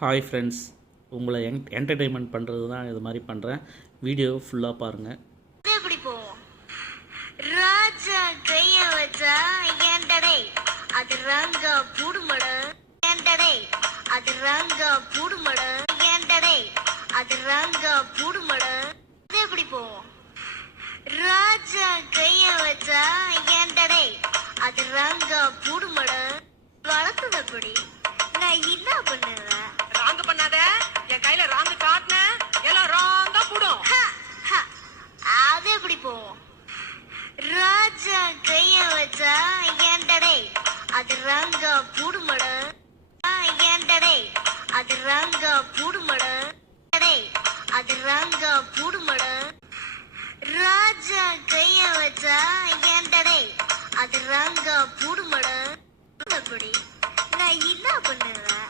Hi friends, உங்களை entertainment பண்ணுறது தான் இது மாதிரி பண்ணுறேன். வீடியோ ஃபுல்லாக பாருங்கள். எப்படி போவோம்? ராஜா கைய வச்சா ஏண்டடே அது ரங்கா பூடுமட, ஏண்டடே அது ரங்கா பூடுமட, ஏண்டடே அது ரங்கா பூடுமட. எப்படி போவோம்? ராஜா கைய வச்சா ஏண்டடே அது ரங்கா பூடுமட. வளர்த்தது எப்படி? நான் என்ன பண்ணுவேன்? ராங்க பண்ணாத, என் கையில ராங்க காட்டின எல்லாம் ராங்கா போடும். அது எப்படி போவோம்? ராஜா கைய வச்சா ஏண்டடே அது ரங்கா பூடுமட, ஏண்டடே அது ரங்கா பூடுமட, அது ரங்கா பூடுமட. ராஜா கைய வச்சா ஏண்டடே அது ரங்கா பூடுமட. எப்படி? நான் என்ன பண்ணுவேன்?